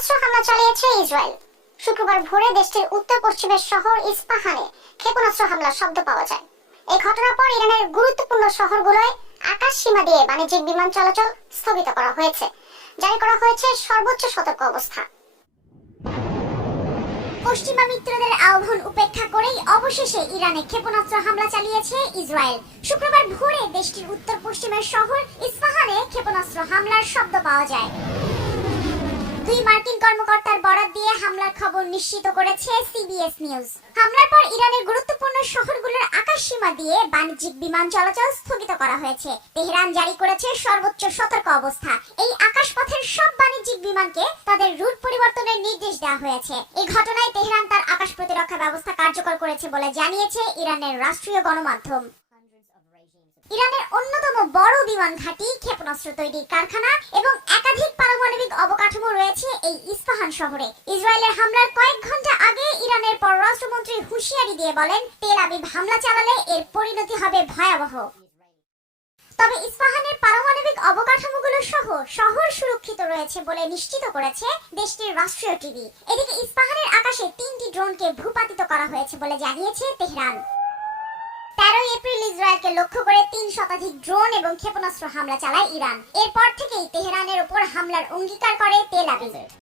ক্ষেপণাস্ত্র হামলা চালিয়েছে ইসরায়েল। শুক্রবার ভোরে দেশটির উত্তর পশ্চিমের শহর ইস্পাহানে ক্ষেপণাস্ত্র হামলার শব্দ পাওয়া যায়। এই ঘটনার পর ইরানের গুরুত্বপূর্ণ শহরগুলোয় আকাশ সীমা দিয়ে বাণিজ্যিক বিমান চলাচল স্থগিত করা হয়েছে। জারি করা হয়েছে সর্বোচ্চ সতর্ক অবস্থা। পশ্চিমা মিত্রদের আহ্বান উপেক্ষা করেই অবশেষে ইরানে ক্ষেপণাস্ত্র হামলা চালিয়েছে ইসরায়েল। শুক্রবার ভোরে দেশটির উত্তর পশ্চিমের শহর ইস্পাহানে ক্ষেপণাস্ত্র হামলার শব্দ পাওয়া যায়। দুই মার্কিন কর্মকর্তার বরাত দিয়ে হামলার খবর নিশ্চিত করেছে সিবিএস নিউজ। হামলার পর ইরানের গুরুত্বপূর্ণ শহরগুলোর আকাশ সীমা দিয়ে বাণিজ্যিক বিমান চলাচল স্থগিত করা হয়েছে। তেহরান জারি করেছে সর্বোচ্চ সতর্ক অবস্থা। এই আকাশপথের সব বাণিজ্যিক বিমানকে তাদের রুট পরিবর্তনের নির্দেশ দেওয়া হয়েছে। এই ঘটনায় তেহরান তার আকাশ প্রতিরক্ষা ব্যবস্থা কার্যকর করেছে বলে জানিয়েছে ইরানের রাষ্ট্রীয় গণমাধ্যম। ইরানের অন্যতম বড় বিমান ঘাঁটি, ক্ষেপণাস্ত্র তৈরির কারখানা এবং একাধিক পারমাণবিক অবকাঠামো রয়েছে এই ইস্পাহান শহরে। ইসরায়েলের হামলার কয়েক ঘন্টা আগে ইরানের পররাষ্ট্রমন্ত্রী হুঁশিয়ারি দিয়ে বলেন, তেল আবিব হামলা চালালে এর পরিণতি হবে ভয়াবহ। তবে ইস্পাহানের পারমাণবিক অবকাঠামোগুলো সহ শহর সুরক্ষিত রয়েছে বলে নিশ্চিত করেছে দেশটির রাষ্ট্রীয় টিভি। এদিকে ইস্পাহানের আকাশে 3টি ড্রোনকে ভূপাতিত করা হয়েছে বলে জানিয়েছে তেহরান। 13 এপ্রিল ইসরায়েলকে লক্ষ্য করে 3 শতাধিক ড্রোন এবং ক্ষেপণাস্ত্র হামলা চালায় ইরান। এরপর থেকেই তেহরানের উপর হামলার অঙ্গীকার করে তেল আবিব।